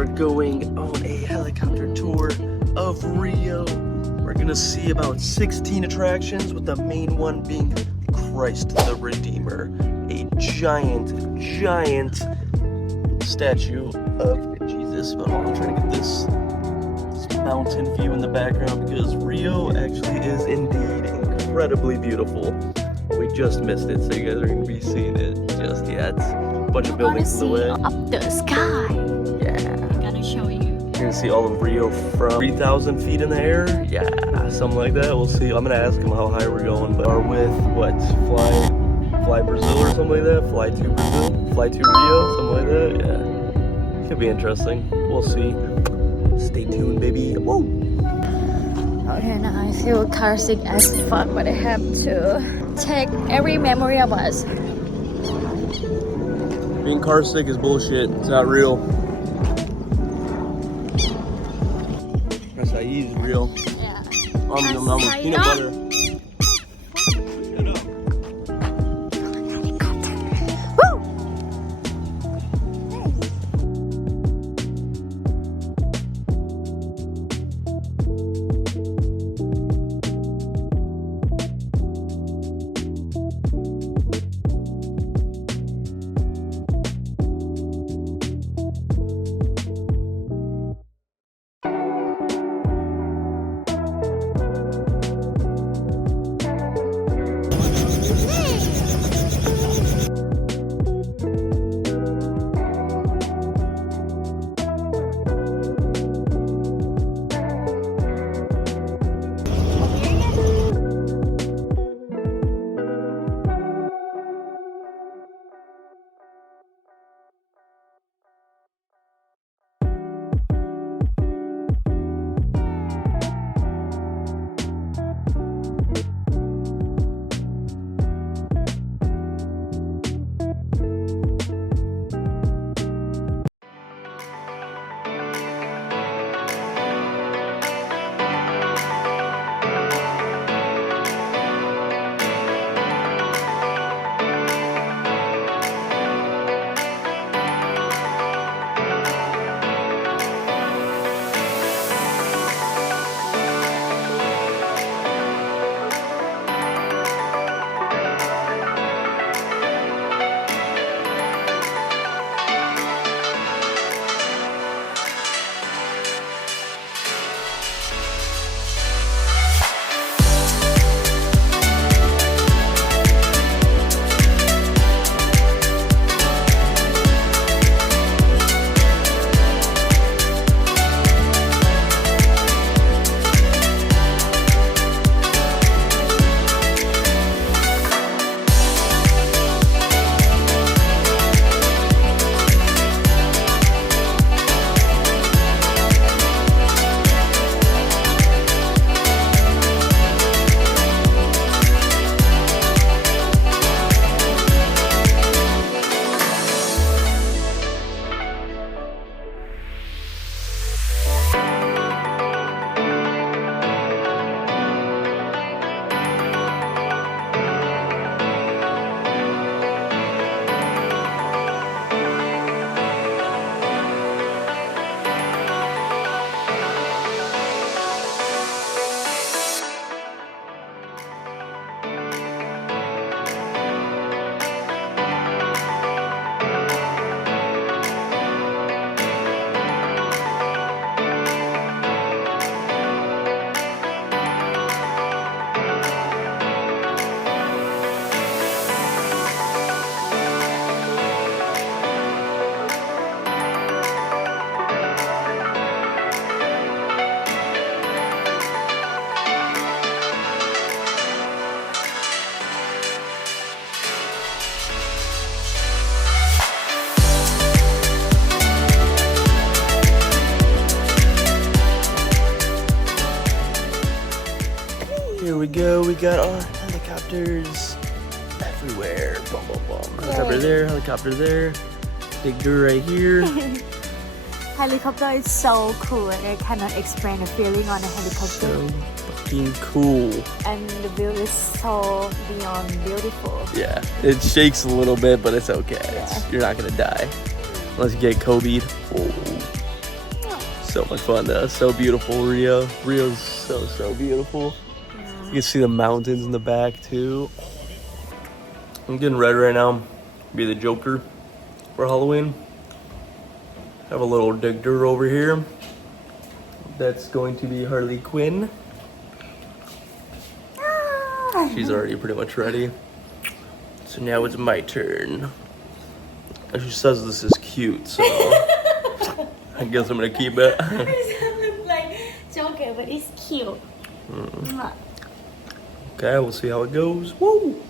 are going on a helicopter tour of Rio. We're gonna see about 16 attractions, with the main one being Christ the Redeemer, a giant statue of Jesus. But I'm trying to get this mountain view in the background because Rio actually is indeed incredibly beautiful. We just missed it, so you guys are going to be seeing it just yet. A bunch of buildings in the way. Up the sky. Yeah. I'm gonna show you. You're going to see all of Rio from 3,000 feet in the air. Yeah, something like that. We'll see. I'm going to ask him how high we're going. But are with, what, Fly Brazil or something like that? Fly to Brazil? Fly to Rio? Something like that? Yeah. Could be interesting. We'll see. Stay tuned, baby. Whoa! Okay, now I feel car sick as fuck, but I have to take every memory of us. Being car sick is bullshit. It's not real. Acai is real. Yeah. Peanut butter. Here we go, we got our helicopters everywhere. Boom, boom, boom. Helicopter there, helicopter there. Big girl right here. Helicopter is so cool, and I cannot explain the feeling on a helicopter. So fucking cool. And the view is so beyond beautiful. Yeah, it shakes a little bit, but it's okay. Yeah. You're not gonna die unless you get Kobe'd. Oh. So much fun though. So beautiful, Rio. Rio's so beautiful. Yeah. You can see the mountains in the back too. I'm getting ready right now. Be the Joker for Halloween. Have a little dirt over here. That's going to be Harley Quinn. She's already pretty much ready. So now it's my turn. And she says this is cute, so I guess I'm gonna keep it. It doesn't look like Joker, but it's cute. Okay, we'll see how it goes. Woo!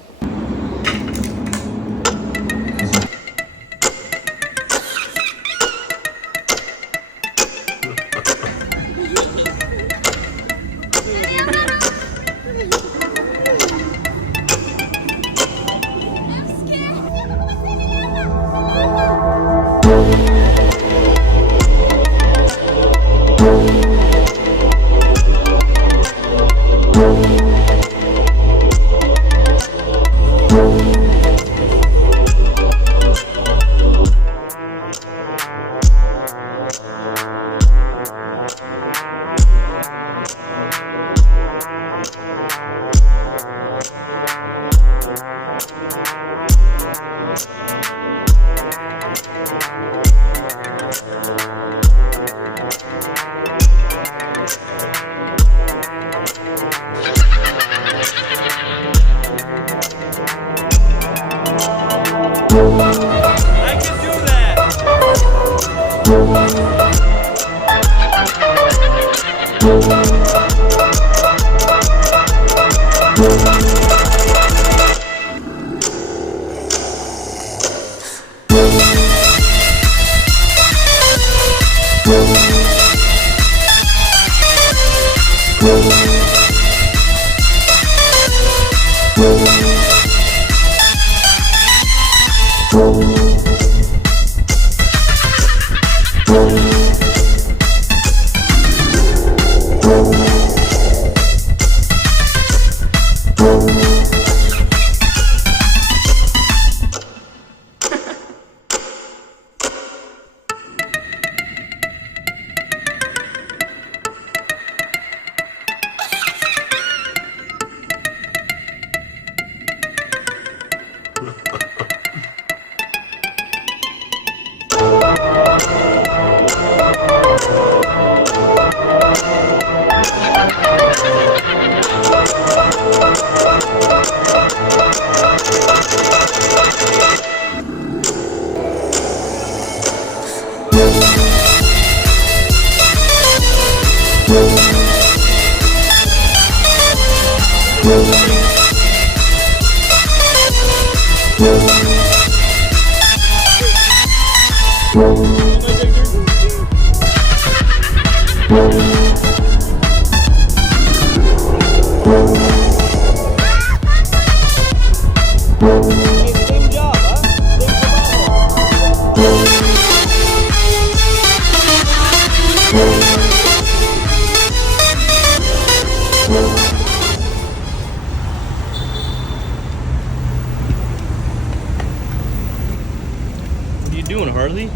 What are you doing, Harley?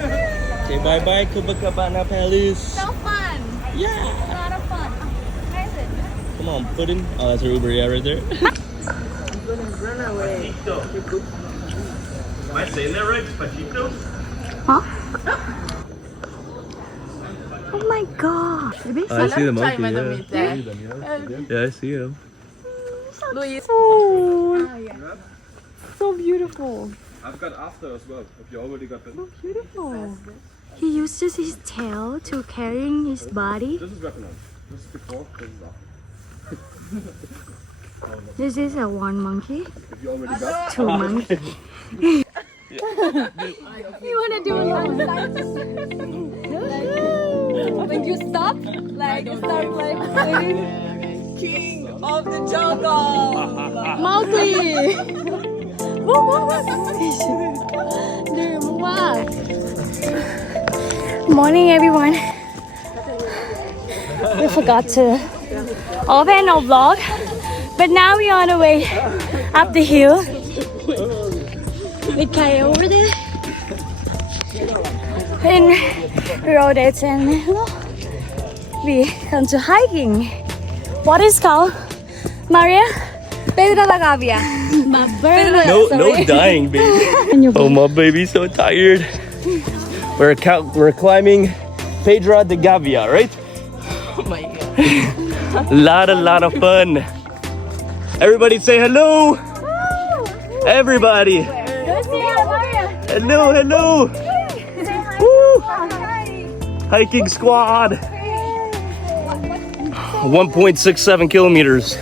Okay, bye-bye, Copacabana Palace. So fun. Yeah. A lot of fun. Where is it? Come on, pudding. Oh, that's her Uber, yeah, right there. I'm gonna run away. Am I saying that right? Spachito? Huh? Oh my god. I see the monkey, yeah. Yeah, I see him. So beautiful. I've got after as well. Have you already got that? So beautiful. He uses his tail to carrying his body. This is weaponized. This is before, this is after. This is a one monkey. Have you already got? Two monkeys. You wanna do a long When you stop, like you start like singing King of the Jungle. Mowgli. Morning, everyone. We forgot to open our vlog, but now we're on the way up the hill with Kaya over there. And Rio de Janeiro. We come to hiking. What is called? Maria? Pedra da Gávea. No dying, baby. Oh, my baby's so tired. We're climbing Pedra da Gávea, right? Oh my god. lot of fun. Everybody say hello. Everybody. Hello. Woo. Hiking squad. 1.67 kilometers.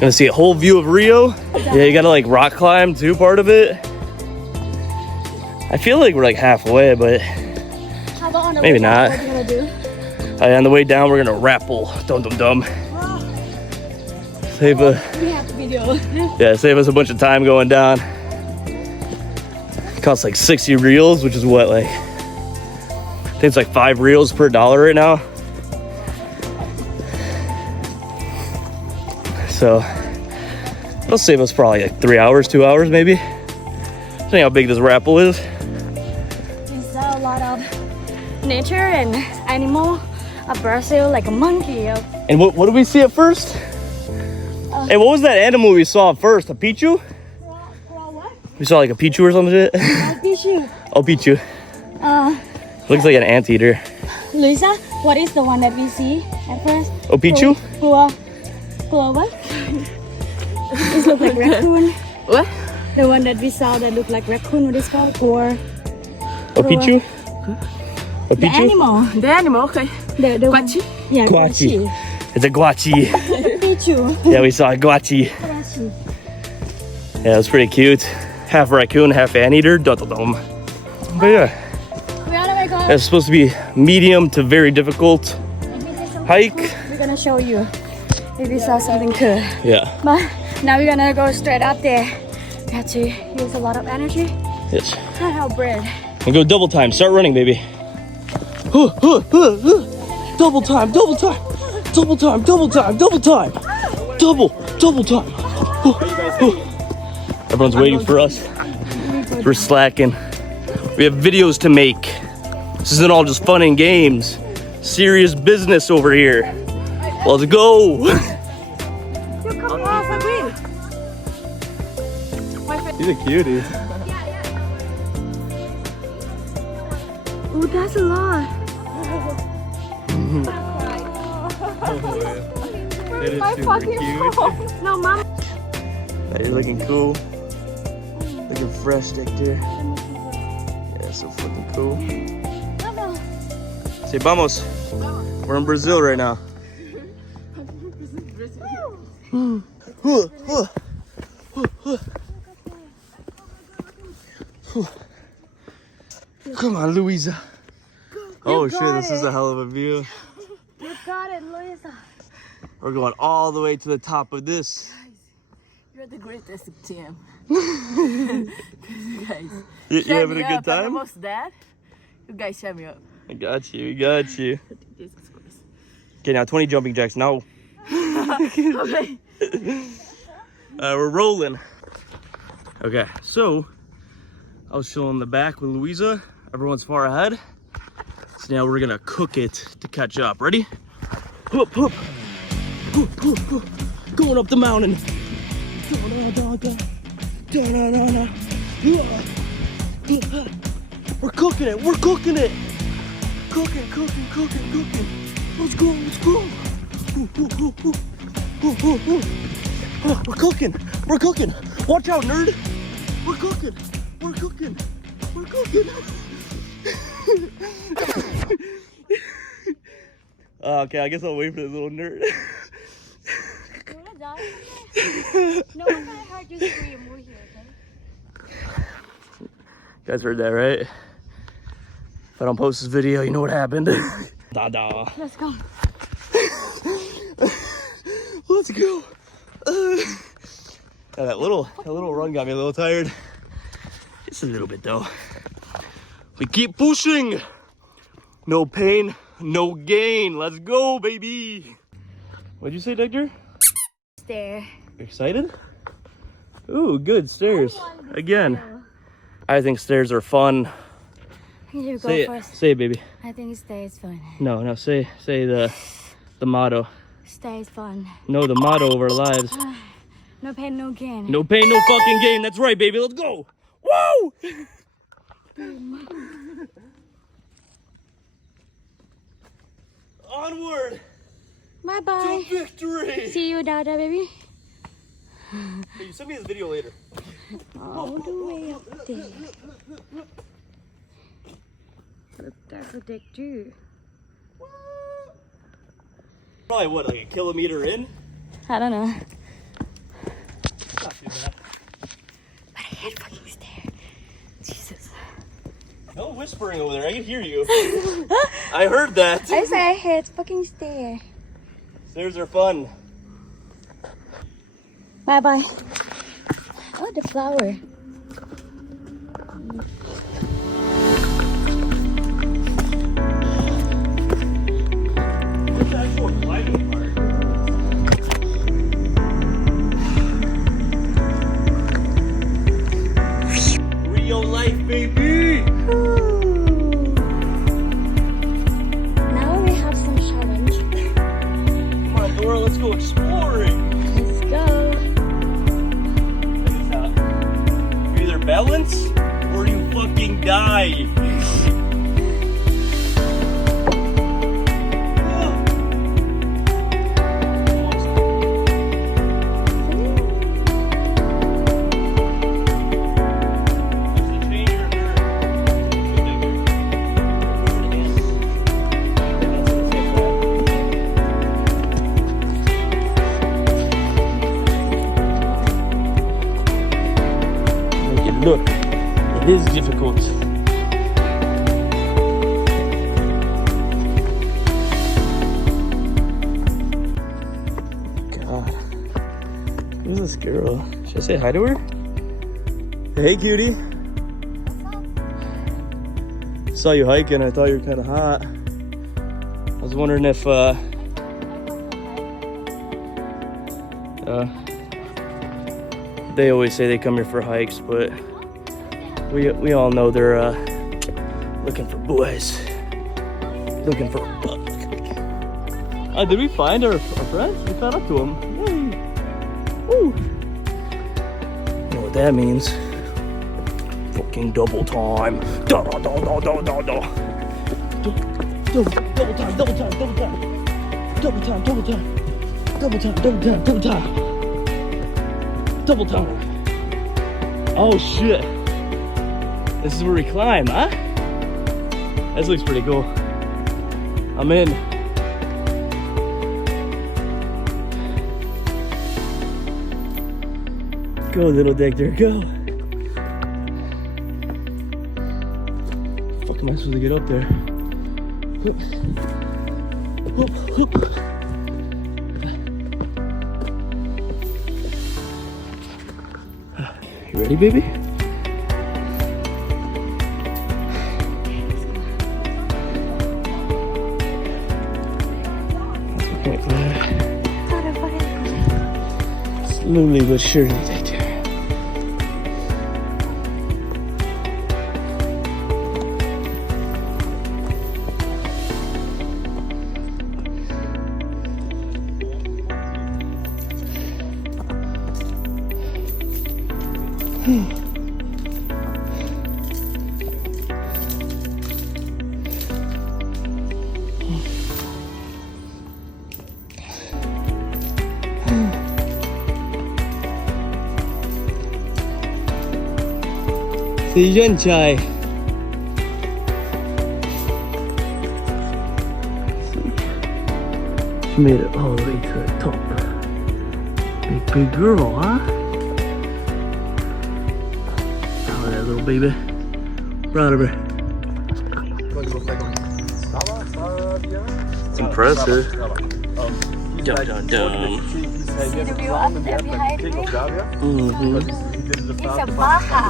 Gonna see a whole view of Rio. Yeah, you gotta like rock climb too, part of it. I feel like we're like halfway, but maybe not. On the way down, we're gonna rappel. Dum. Save us a bunch of time going down. It costs like 60 reals, which is what, like, I think it's like 5 reals per dollar right now. So it'll save us probably like 3 hours, 2 hours maybe. Depending how big this rappel is. There's a lot of nature and animal of Brazil, like a monkey. And what did we see at first? Hey, what was that animal we saw first? A pichu? What? We saw like a pichu or some shit? Pichu. Oh, pichu. Looks like an anteater. Luisa, what is the one that we see at first? Oh, pichu? What? It looks like raccoon. What? The one that we saw that looked like raccoon, what is it called? Or A pichu? A the pichu? animal. The animal, okay. The Guachi? Yeah, Guachi. It's a guachi. Pichu. Yeah, we saw a guachi. Yeah, it was pretty cute. Half raccoon, half anteater. Dum. But yeah, it's supposed to be medium to very difficult hike. We're gonna show you if we saw something cool. Yeah. But now we're gonna go straight up there. We have to use a lot of energy. Yes. I have bread. And go double time. Start running, baby. Double time. Double time. Everyone's waiting for us. We're slacking. We have videos to make. This isn't all just fun and games. Serious business over here. Let's go. He's a cutie. Oh, that's a lot. That is super cute. No, Mom. Hey, you're looking cool. Looking fresh, Hector. Yeah, so fucking cool. Say vamos. We're in Brazil right now. Come on, Louisa. Oh shit, this is a hell of a view. You got it, Luisa. We're going all the way to the top of this. You're the greatest, Tim. Guys. You having a good I'm time? almost dead. You guys shut me up. I got you, we got you. Jesus Christ. Okay, now 20 jumping jacks, now. Okay. We're rolling. Okay, so I was chilling in the back with Louisa. Everyone's far ahead. So now we're gonna cook it to catch up. Ready? Hoop. Going up the mountain. We're cooking it. Cooking. Let's go. We're cooking. Watch out, nerd. We're cooking. Okay, I guess I'll wait for this little nerd. You wanna die? No, I heard you scream. We're here, okay? You guys heard that, right? If I don't post this video, you know what happened. Da. Let's go. Let's go. That little run got me a little tired. Just a little bit though. We keep pushing. No pain, no gain. Let's go, baby. What'd you say, Hector? There. Excited? Ooh, good stairs. Again. I think stairs are fun. You go Say it. first. Say it, baby. I think stay is fun. No, say the motto. Stay is fun. No, the motto of our lives. No pain, no gain. No pain, no fucking gain. That's right, baby. Let's go. Woo! Onward Bye bye. to victory. See you down there, baby. Hey, you send me this video later. All the way up there. Look, that's a dick too. Probably what, like a kilometer in? I don't know. Not too bad. But I can't fucking stare. Jesus. No whispering over there. I can hear you. I heard that. I say I hate fucking stare. Stairs are fun. Bye bye. Oh, the flower. What's the actual climbing part? Real life, baby. Now we have some challenge. Come on, Dora, let's go exploring. Let's go. Check this out. You either balance or you fucking die. Look, it is difficult. God, who's this girl? Should I say hi to her? Hey, cutie. Saw you hiking. I thought you were kind of hot. I was wondering if they always say they come here for hikes, but we all know they're looking for boys, looking for a buck. Did we find our friends? We caught up to them. Yay. Woo. You know what that means? Fucking double time. Double time, double time, double time. Double time, double time, double time. Double time, double time. Double time, double time, double time. Double time. Oh shit. This is where we climb, huh? This looks pretty cool. I'm in. Go, little Dexter, go. Fuck, am I supposed to get up there? Whoop. Whoop, whoop. You ready, baby? Slowly but surely, Dexter. Thì dân trời. She made it all the way to the top. Big girl, huh? Oh, that little baby. Proud of her. It's impressive. Dum dum dum. See the view up there behind me? It's a Baja.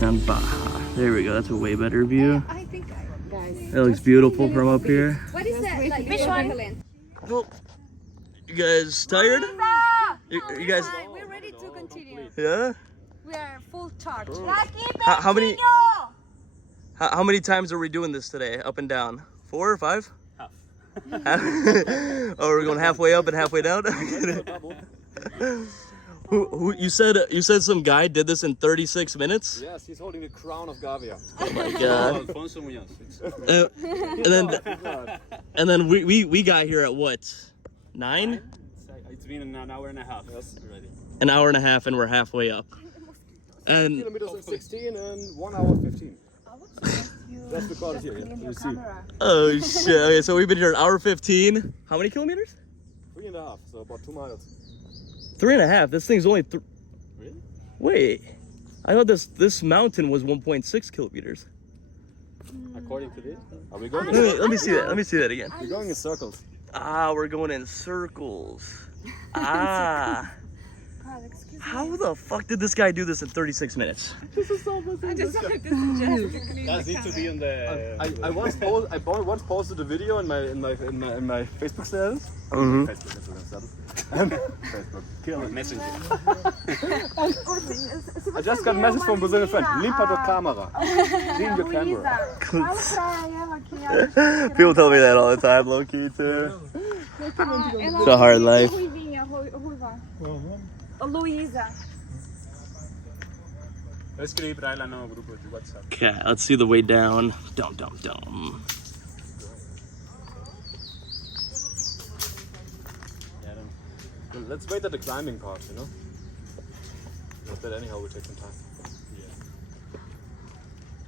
And Baja. There we go. That's a way better view. That looks beautiful from up here. What is that? Like, Which one? Well, you guys tired? You guys? We're ready to continue. Yeah. We are full charge. How many? How many times are we doing this today? Up and down? 4 or 5? Half. Oh, we're going halfway up and halfway down? Who you said some guy did this in 36 minutes? Yes, he's holding the crown of Gávea. Oh my god. Alfonso Muñoz. And then we got here at what? 9? It's been an hour and a half already. An hour and a half and we're halfway up. And Kilometers in 16 and 1 hour 15. That's the quality here. Yeah. You see. oh shit. Okay, so we've been here an hour 15. How many kilometers? 3.5, so about 2 miles. 3.5. This thing's only Really? Wait. I thought this mountain was 1.6 kilometers. According to this? Are we going? Let me see that. Let me see that again. We're going in circles. Ah, we're going in circles. Ah. How the fuck did this guy do this in 36 minutes? I just wanted to suggest technically. Does need to be on the. I once posted a video in my Facebook status. Mhm. Facebook. Kill it. Messenger. I just got a message from a Brazilian friend. Limpa tua câmera. Clean your camera. People tell me that all the time, low key too. It's a hard life. Luísa. Eu escrevi pra ela no grupo de WhatsApp. Okay, let's see the way down. Dum. Let's wait at the climbing part, you know? Not that anyhow will take some time. Yeah.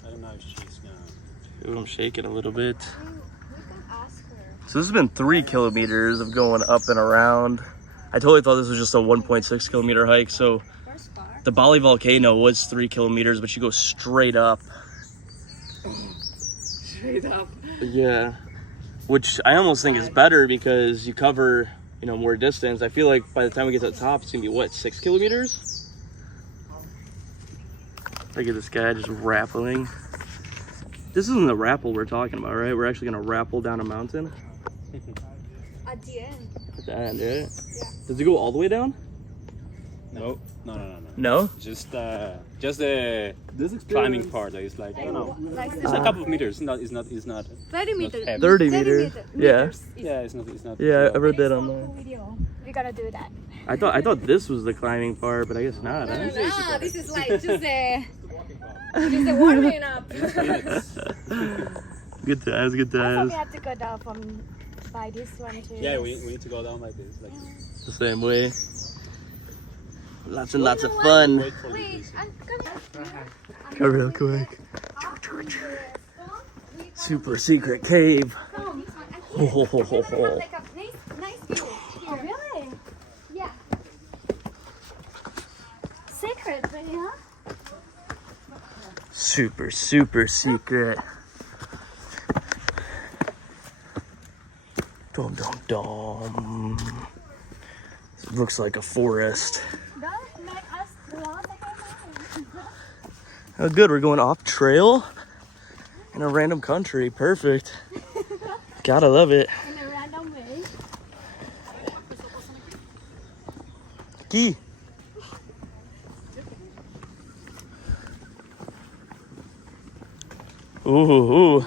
I don't know if she's gonna. Ooh, I'm shaking a little bit. So this has been 3 kilometers of going up and around. I totally thought this was just a 1.6 kilometer hike. So the Bali volcano was 3 kilometers, but you go straight up. Straight up. Yeah. Which I almost think is better because you cover, you know, more distance. I feel like by the time we get to the top, it's gonna be what, 6 kilometers? Look at this guy just rappelling. This isn't the rappel we're talking about, right? We're actually gonna rappel down a mountain. At the end. At the end, right? Yeah. Does it go all the way down? No. No? Just the climbing part is like, I don't know. Like It's a couple of meters. It's not 30 meters. heavy. 30 meters. Yeah. Yeah, it's not. Yeah, I read that on there. Video. We gotta do that. I thought this was the climbing part, but I guess not. Huh? No, this is like just the warming up. Good times, good I thought times. we have to go down from by this one too. Yeah, we need to go down like this. Like The same way. Lots and lots of fun. wait for Wait, this. I'm Go real quick. Super secret cave. Ho, ho, ho, ho, ho. like a nice view. Oh, really? Yeah. Secret, yeah? Super secret. Dum. It looks like a forest. Don't make us lost again. Oh, good. We're going off trail in a random country. Perfect. Gotta love it. In a random way. Key. Ooh.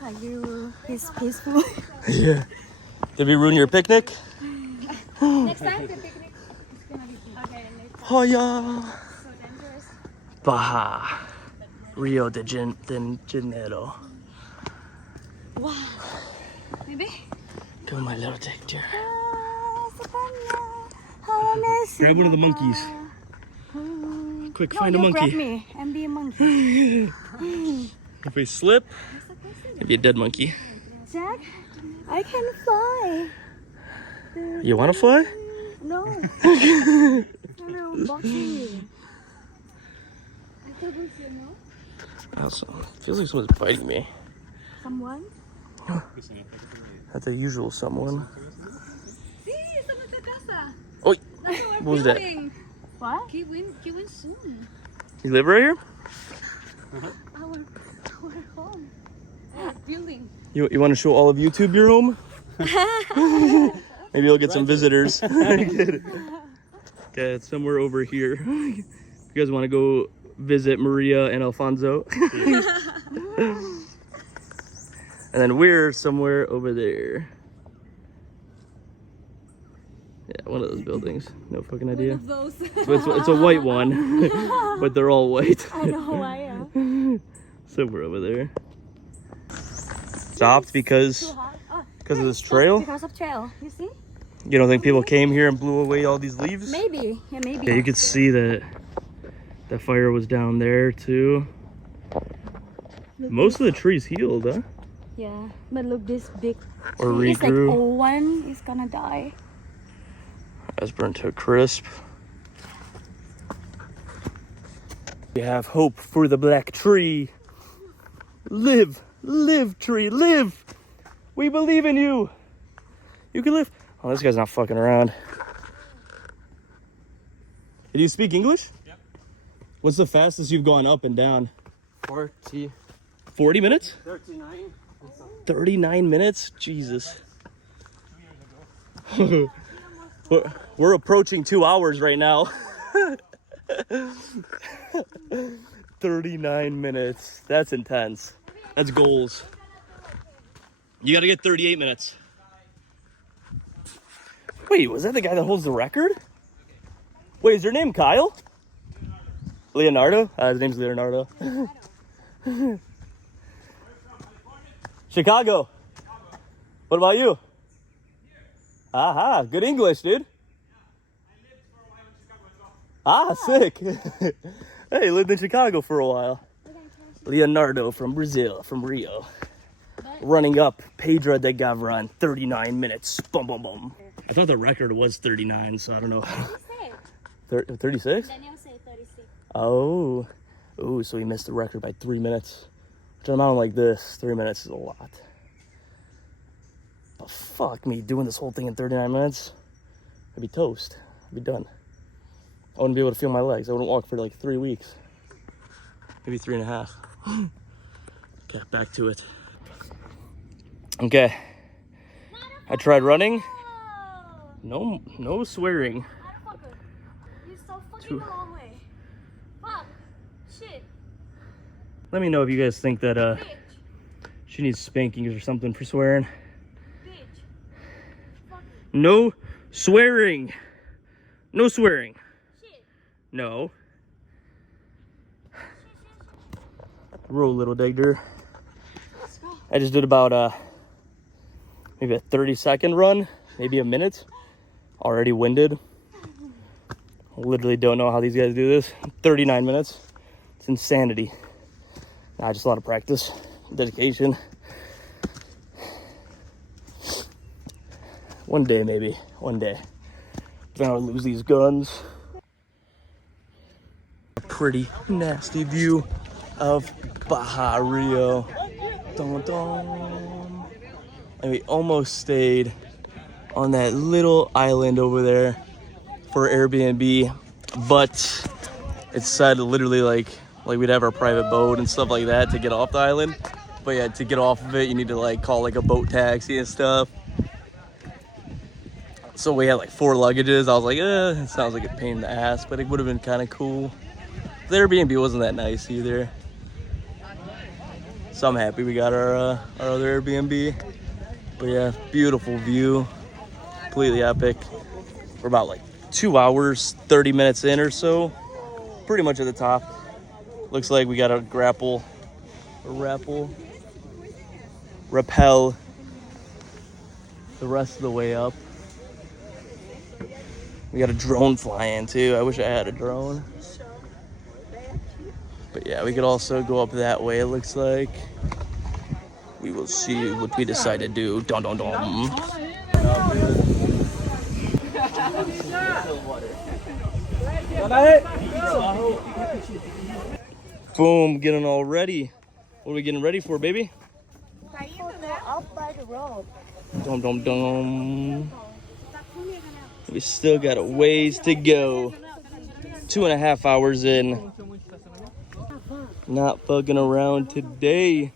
Like you, it's peaceful. Yeah. Did we ruin your picnic? Next time the picnic is gonna be okay. Next time. Oh yeah. So dangerous. Baja. Rio de Janeiro. Wow. Maybe. Come on, my little dear. Grab one of the monkeys. Quick, find a Grab monkey. me and be a monkey. If we slip, it'd be a dead monkey. Jack, I can fly. You want to fly? No. No, boxy. Awesome. Feels like someone's biting me. Someone? That's the usual someone. See, someone's at casa. Oh, That's what what was that? What? He win soon. You live right here? Our home. Our building. You want to show all of YouTube your home? Maybe you'll get some visitors. Okay, it's somewhere over here. You guys want to go visit Maria and Alfonso. And then we're somewhere over there. Yeah, one of those buildings. No fucking idea. One of those. It's a white one, but they're all white. I know why. Yeah. Somewhere over there. Stopped because of this trail. Because of trail. You see? You don't think people came here and blew away all these leaves? Maybe. Yeah, maybe. Yeah, you could see that the fire was down there too. Most of the trees healed, huh? Yeah, but look, this big Or tree is like regrew. one is gonna die. That's burnt to a crisp. We have hope for the black tree. Live, live tree, live. We believe in you. You can live. Oh, this guy's not fucking around. Did you speak English? Yep. What's the fastest you've gone up and down? 40. 40 minutes? 39. 39 minutes? Jesus. We're approaching 2 hours right now. 39 minutes. That's intense. That's goals. You gotta get 38 minutes. Wait, was that the guy that holds the record? Wait, is your name Kyle? Leonardo? His name's Leonardo. Chicago. What about you? Aha, good English, dude. Ah, sick. Hey, lived in Chicago for a while. Leonardo from Brazil, from Rio. Running up Pedra da Gávea in 39 minutes. Boom, boom, boom. I thought the record was 39, so I don't know. 36? Daniel say 36. Oh. Ooh, so he missed the record by 3 minutes. Which I'm out like this. 3 minutes is a lot. But fuck me, doing this whole thing in 39 minutes. I'd be toast. I'd be done. I wouldn't be able to feel my legs. I wouldn't walk for like 3 weeks. Maybe 3.5. Okay, back to it. Okay. I tried running. No swearing. You're so fucking a long way. Fuck. Shit. Let me know if you guys think that Bitch. she needs spankings or something for swearing. Bitch. No swearing. No swearing. Shit. No. Roll, little digger. Let's go. I just did about maybe a 30-second run, maybe a minute. Already winded. Literally don't know how these guys do this. 39 minutes. It's insanity. Nah, just a lot of practice, dedication. One day, maybe. One day. Then I'll lose these guns. A pretty nasty view of Baja Rio. Dun, dun. And we almost stayed on that little island over there for Airbnb, but it said literally like we'd have our private boat and stuff like that to get off the island. But yeah, to get off of it, you need to like call like a boat taxi and stuff. So we had like 4 luggages. I was like, it sounds like a pain in the ass, but it would have been kind of cool. The Airbnb wasn't that nice either. So I'm happy we got our other Airbnb. But yeah, beautiful view, completely epic. We're about like 2 hours, 30 minutes in or so. Pretty much at the top. Looks like we got to rappel the rest of the way up. We got a drone flying too. I wish I had a drone. But yeah, we could also go up that way, it looks like. We will see what we decide to do. Dun dun dun. Boom, getting all ready. What are we getting ready for, baby? Up by the rope. Dum dum dum. We still got a ways to go. 2.5 hours in. Not fucking around today.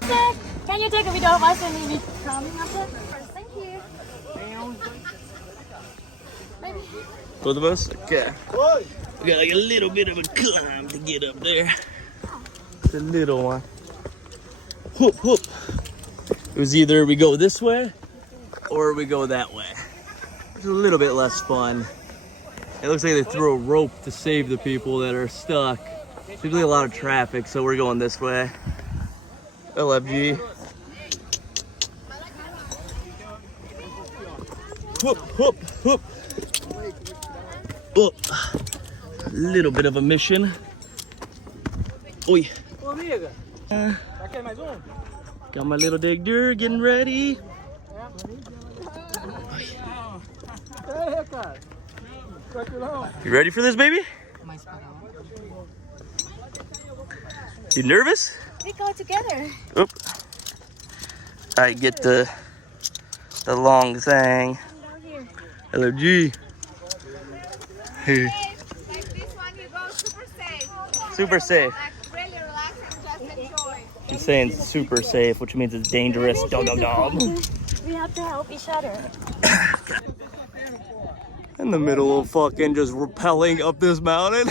Can you take a video of us when we coming after? Thank you. Maybe. Both of us? Okay. We got like a little bit of a climb to get up there. The little one. Whoop, whoop. It was either we go this way or we go that way. It's a little bit less fun. It looks like they threw a rope to save the people that are stuck. There's usually a lot of traffic, so we're going this way. LFG. Whoop, whoop, whoop. Oh, a little bit of a mission. Oi. Got my little digger getting ready. You ready for this, baby? You nervous? We go together. Oop. I get the long thing. LFG. Hey. Like this one, you go super safe. Super safe. Like really relax and just enjoy. She's saying super safe, which means it's dangerous. Dum dum dum. We have to help each other. In the middle of fucking just rappelling up this mountain.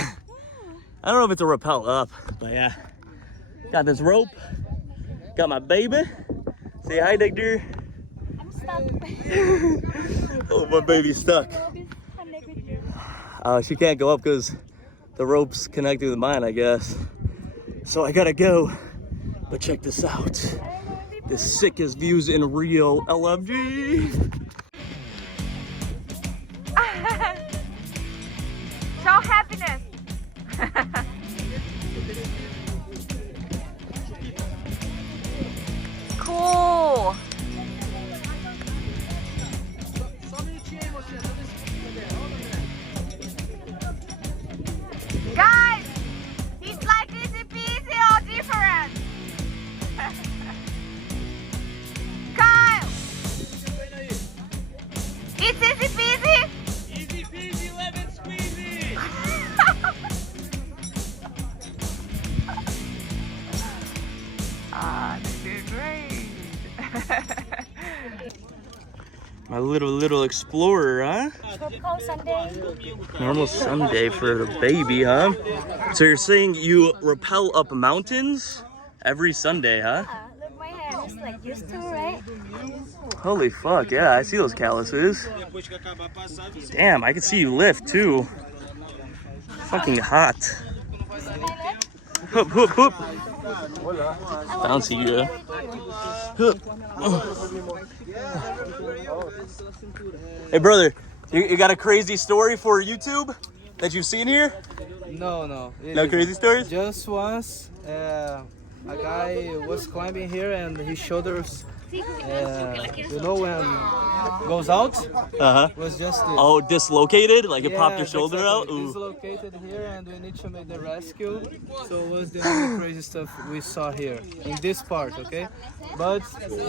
I don't know if it's a rappel up, but yeah. Got this rope. Got my baby. Say hi, Digger. I'm stuck. Oh, my baby's stuck. She can't go up because the rope's connected with mine, I guess. So I gotta go. But check this out. The sickest views in Rio, LFG. Show happiness. Cool. Guys, it's like easy peasy or different. Kyle, it's easy peasy. Easy peasy, lemon squeezy. Ah, this is great. My little explorer, huh? Tropical Sunday. Normal Sunday for the baby, huh? So you're saying you rappel up mountains every Sunday, huh? Look, my hand is like used to, right? Holy fuck, yeah, I see those calluses. Damn, I can see you lift too. Fucking hot. Hoop, hoop, hoop. Bouncy, yeah. Hoop. Hey, brother, you got a crazy story for YouTube that you've seen here? No. No crazy stories? Just once, a guy was climbing here and his shoulders, you know, when goes out, was just this. Oh, dislocated? Like it popped your Yes, shoulder exactly. out? Ooh. Dislocated here, and we need to make the rescue. So it was the only crazy stuff we saw here in this part, okay? But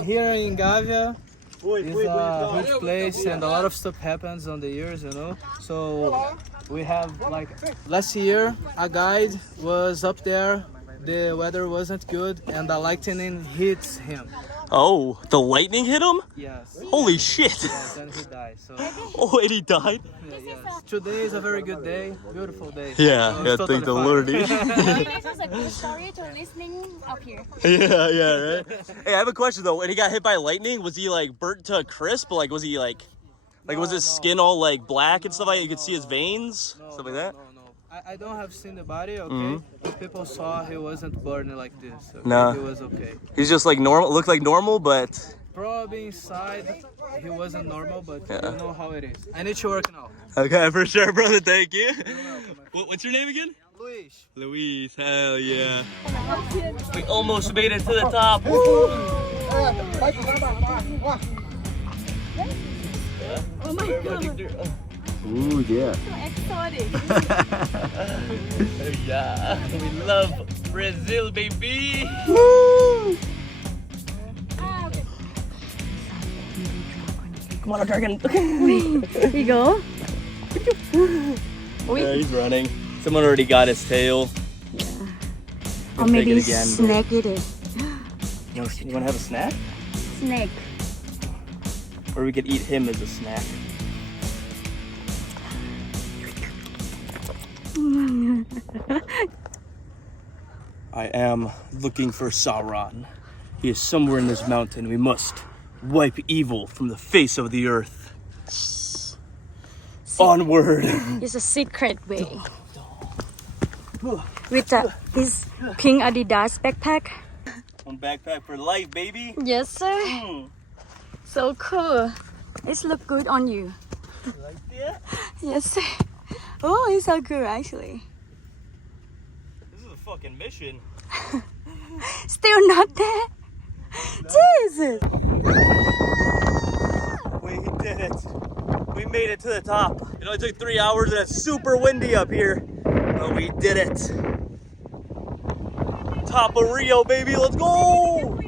here in Gávea is a huge place, and a lot of stuff happens on the years, you know. So we have, like, last year a guide was up there. The weather wasn't good, and the lightning hits him. Oh, the lightning hit him? Yes. Holy shit. Yes, and he died. So Oh, and he died? yes. Today is a very good day, beautiful day. Yeah, So yeah, it's thank the totally Lord. fine. This is a good story to listening up here. Yeah, right? Hey, I have a question though. When he got hit by lightning, was he like burnt to a crisp? Like, was he like was his skin all like black and stuff like that? You could see his veins? Stuff like that? No. I don't have seen the body, okay? But people saw he wasn't burning like this. Okay? No. He was okay. He's just like normal, looked like normal, but... Probably inside he wasn't normal, but Yeah. you know how it is. I need to work now. Okay, for sure, brother. Thank you. What's your name again? Luis. Luis, hell yeah. We almost made it to the top. Oh my god. Ooh, yeah. So exotic. Yeah. We love Brazil, baby. Ah, okay. Come on, dragon. Here you go. Yeah, he's running. Someone already got his tail. Or Take maybe it again, but- snake it is. You want to have a snack? Snake. Or we could eat him as a snack. I am looking for Sauron. He is somewhere in this mountain. We must wipe evil from the face of the earth. Onward. It's a secret way. With his pink Adidas backpack. One backpack for life, baby. Yes, sir. So cool. It looks good on you. Like that? Yes, sir. Oh, it's so cool, actually. This is a fucking mission. Still not there. Jesus. We did it. We made it to the top. It only took 3 hours and it's super windy up here. But we did it. Top of Rio, baby. Let's go.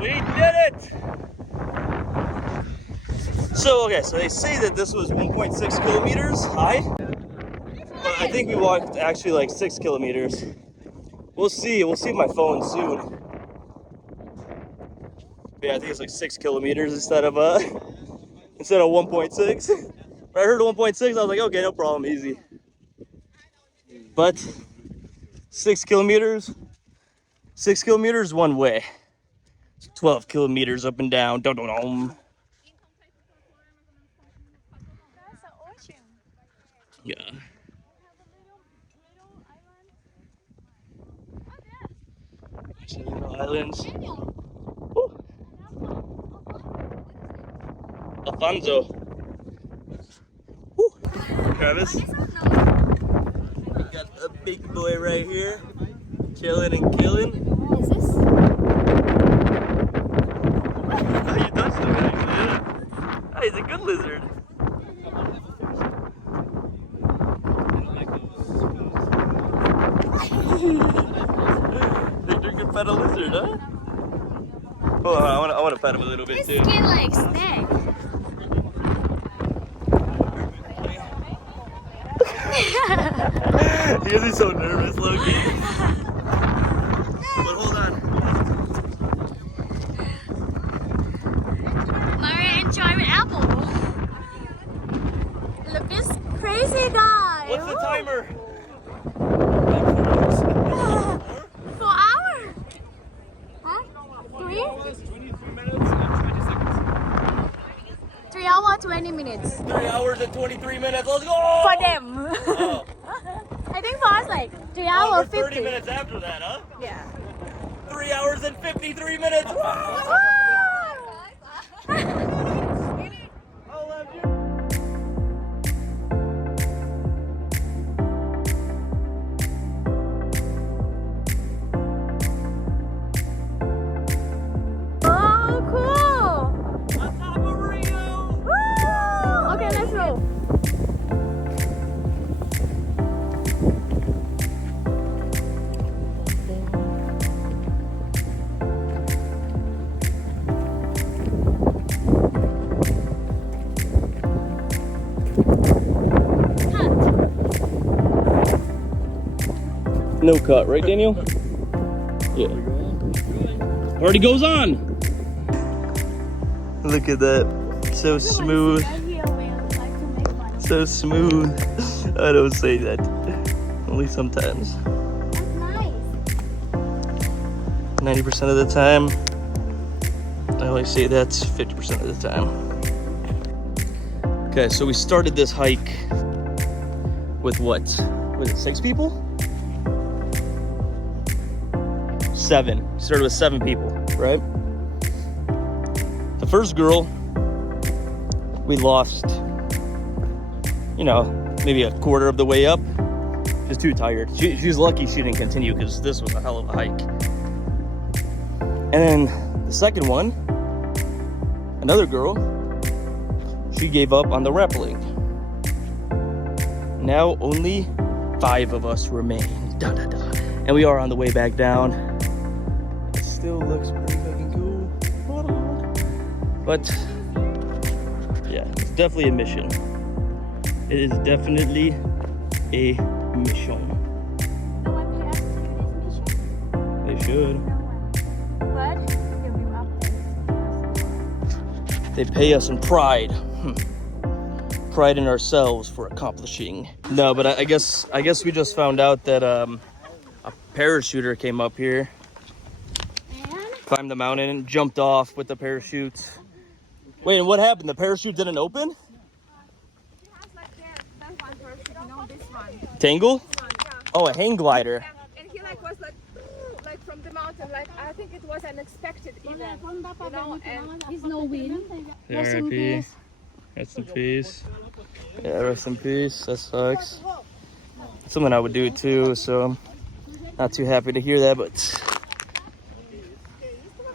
We did it. So they say that this was 1.6 kilometers high. But I think we walked actually like 6 kilometers. We'll see my phone soon. But yeah, I think it's like 6 kilometers instead of 1.6. When I heard 1.6, I was like, okay, no problem, easy. But 6 kilometers one way. 12 kilometers up and down. Dum dum dum. Yeah. Little islands. Woo. Alfonso. Woo. Travis. We got a big boy right here. Chilling and killing. What is this? Oh, you touched him, actually. Yeah. Oh, he's a good lizard. You can pet a lizard, huh? Oh, I want to pet him a little bit too. Skin like snake. Because he's so nervous, low-key. But hold on. Maria enjoying apple. Look this crazy guy. What's the timer? 4 hours? Huh? 3? 3 hours, 20 minutes. 3 hours and 23 minutes. Let's go! For them. Oh. I think for us like 3 hours, Over 30 50. minutes after that, huh? Yeah. 3 hours and 53 minutes. Oh, cool. On top of Rio. Woo! Okay, let's go. No cut, right, Daniel? Yeah. Already goes on. Look at that. So smooth. So smooth. I don't say that. Only sometimes. That's nice. 90% of the time. I only say that's 50% of the time. Okay, so we started this hike with what? Was it 6 people? 7. We started with 7 people, right? The first girl, we lost, maybe a quarter of the way up. She's too tired. She's lucky she didn't continue because this was a hell of a hike. And then the second one, another girl, she gave up on the rappelling. Now only 5 of us remain. Da, da, da. And we are on the way back down. It still looks pretty fucking cool. But yeah, it's definitely a mission. It is definitely a mission. No one pay us to do this mission? They should. What? They pay us in pride. Pride in ourselves for accomplishing. No, but I guess we just found out that a parachuter came up here, climbed the mountain, and jumped off with the parachute. Wait, and what happened? The parachute didn't open? Tangle? Oh, a hang glider. And he like was like from the mountain, like I think it was unexpected event, you know, and There's no wind. Rest in peace. Rest in peace. Yeah, rest in peace. That sucks. Something I would do too, so not too happy to hear that, but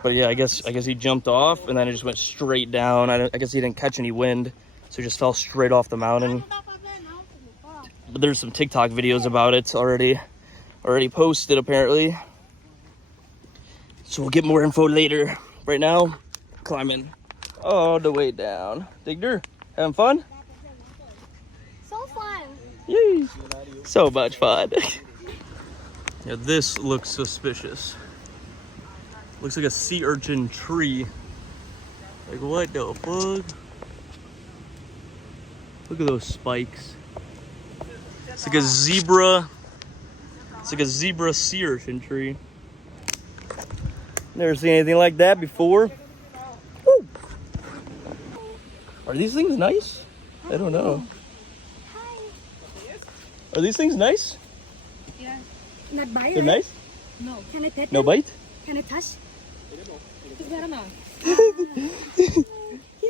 yeah, I guess he jumped off and then it just went straight down. I guess he didn't catch any wind, so he just fell straight off the mountain. But there's some TikTok videos about it already posted apparently. So we'll get more info later. Right now, climbing all the way down. Digger, having fun? So fun. Yay! So much fun. Yeah, this looks suspicious. Looks like a sea urchin tree. Like what the fuck? Look at those spikes. It's like a zebra. It's like a zebra sea urchin tree. Never seen anything like that before. Woo. Are these things nice? I don't know. Are these things nice? Yeah. Not bite. They're nice? No. Can I touch? No bite? Can I touch? He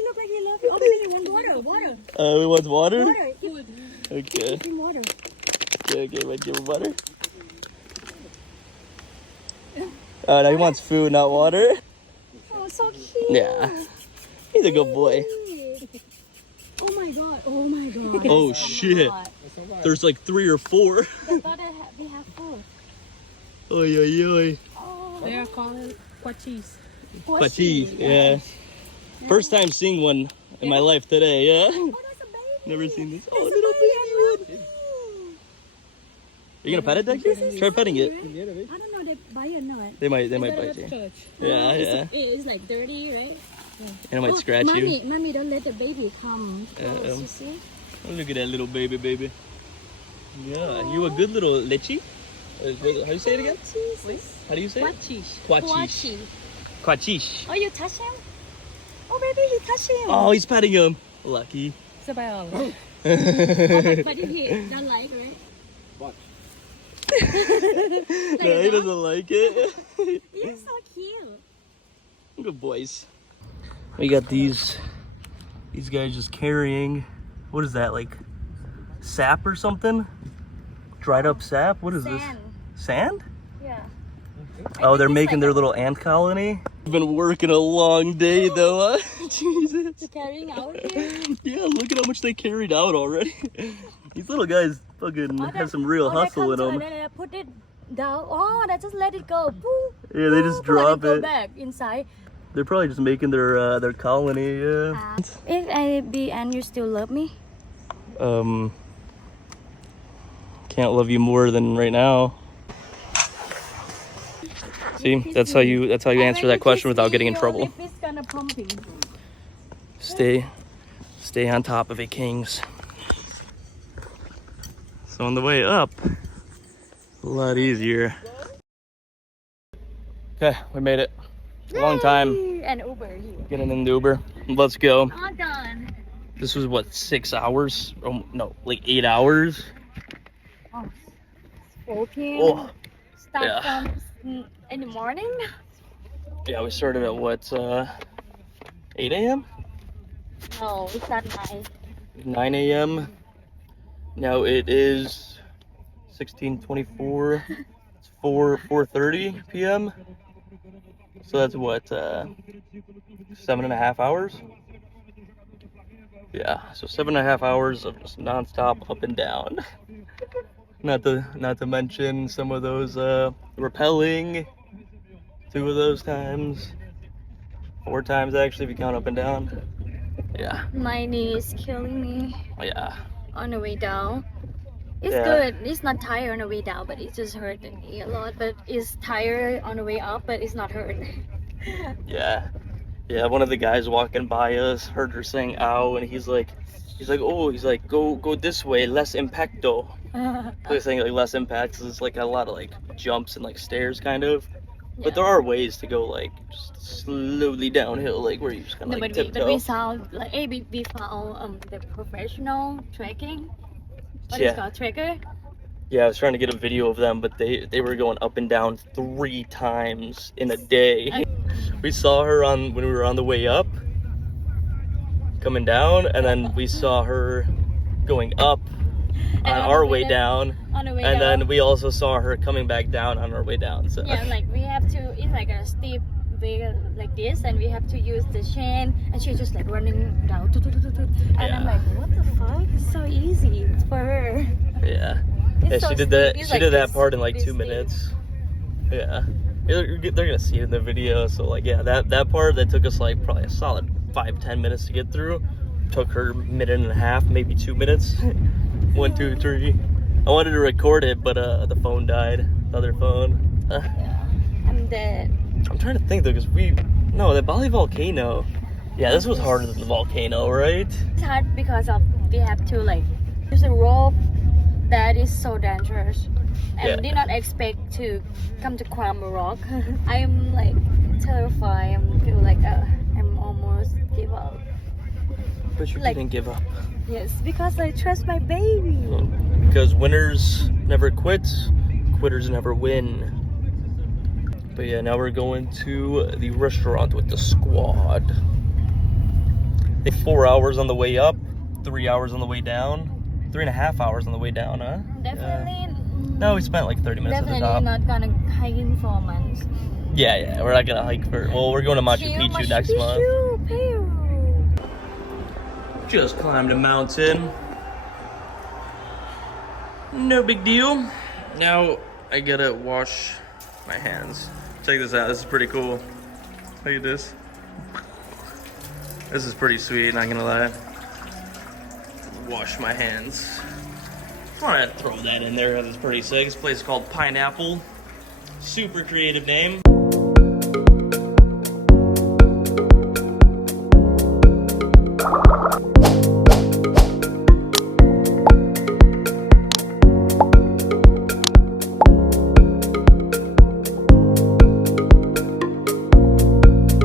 look like he loves. Oh, he wants water. He wants water? Water. Okay. Give him water. Okay, might give him water. Now he wants food, not water. Oh, so cute. Yeah. He's a good boy. Oh my god. Oh my god. Oh shit. There's like 3 or 4. I thought they have food. Oy, oy, oy. Oh. they are called quachis. Pachi, yeah. First time seeing one in my life today, yeah. Oh, that's a baby. Never seen this. Oh, little baby one. Are you gonna pet it, Dexter? Try petting it. I don't know they bite or not. They might bite you. Yeah. It's like dirty, right? And it might scratch you. Mommy, don't let the baby come close, you see? Oh, look at that little baby. Yeah, you a good little lechi. How do you say it again? How do you say it? Quachish. Quachish. Oh, you touch him? Oh, baby, he touched him. Oh, he's petting him. Lucky. Sabayon. But he don't like, right? No, he doesn't like it. He's so cute. Good boys. We got these guys just carrying, what is that, like sap or something? Dried up sap? What is this? Sand? Yeah. Oh, they're making their little ant colony. Been working a long day though, huh? Jesus. They're carrying out here. Yeah, look at how much they carried out already. These little guys fucking have some real hustle in them. And then put it down. Oh, they just let it go. Boop, Yeah, they just drop go it. back inside. They're probably just making their colony, yeah. If I be and you still love me? Can't love you more than right now. See, that's how you answer that question without getting in trouble. It's kind of pumping. Stay on top of it, kings. So on the way up, a lot easier. Okay, we made it. Long time And Uber here. getting in the Uber. Let's go. All done. This was what, 6 hours? Oh, no, like 8 hours. 4 p.m. Oh, Start yeah. from in the morning. Yeah, we started at what, 8 a.m.? No, it's not 9. 9 a.m. Now it is 16:24. It's 4:30 p.m. So that's what, 7.5 hours? Yeah, so 7.5 hours of just nonstop up and down. Not to mention some of those rappelling. 2 of those times. 4 times actually if you count up and down. Yeah. My knee is killing me Yeah. on the way down. It's Yeah. good. It's not tired on the way down, but it just hurt the knee a lot. But it's tired on the way up, but it's not hurt. Yeah. Yeah, one of the guys walking by us heard her saying "ow," and he's like, go this way, less impacto. So he's saying like less impacts is like a lot of like jumps and like stairs kind of. But there are ways to go like just slowly downhill, like where you just kind of like tiptoe. But we saw like we found the professional trekking. What Yeah. is called trekker? Yeah, I was trying to get a video of them, but they were going up and down 3 times in a day. We saw her when we were on the way up, coming down, and then we saw her going up on our way down. On the way And down. then we also saw her coming back down on our way down. So Yeah, like we have to. It's like a steep way like this, and we have to use the chain. And she's just like running down. And I'm like, what the fuck? It's so easy for her. yeah, It's yeah, so she did steep. that. It's She like did that this- part in like this 2 steep. minutes. Yeah, they're gonna see it in the video. So like, yeah, that part that took us like probably a solid 5-10 minutes to get through. Took her a minute and a half, maybe 2 minutes. 1, 2, 3. I wanted to record it, but the phone died. The other phone. I'm dead. I'm trying to think though, because the Bali volcano. Yeah, this was harder than the volcano, right? It's hard because of we have to like use a rope that is so dangerous, and Yeah. did not expect to come to climb a rock. I'm like terrified. I feel like I'm almost give up. But you Like- didn't give up. Yes, because I trust my baby. Because winners never quit, quitters never win. But yeah, now we're going to the restaurant with the squad. 4 hours on the way up, 3 hours on the way down, 3.5 hours on the way down, huh? Definitely. No, we spent like 30 minutes at the Definitely top. not gonna hiking for months. Yeah, we're not gonna hike we're going to Machu Picchu next month. Peru. Just climbed a mountain. No big deal. Now I gotta wash my hands. Check this out, this is pretty cool. Look at this. This is pretty sweet, not gonna lie. Wash my hands. Just wanna throw that in there, that's pretty sick. This place is called Pineapple. Super creative name.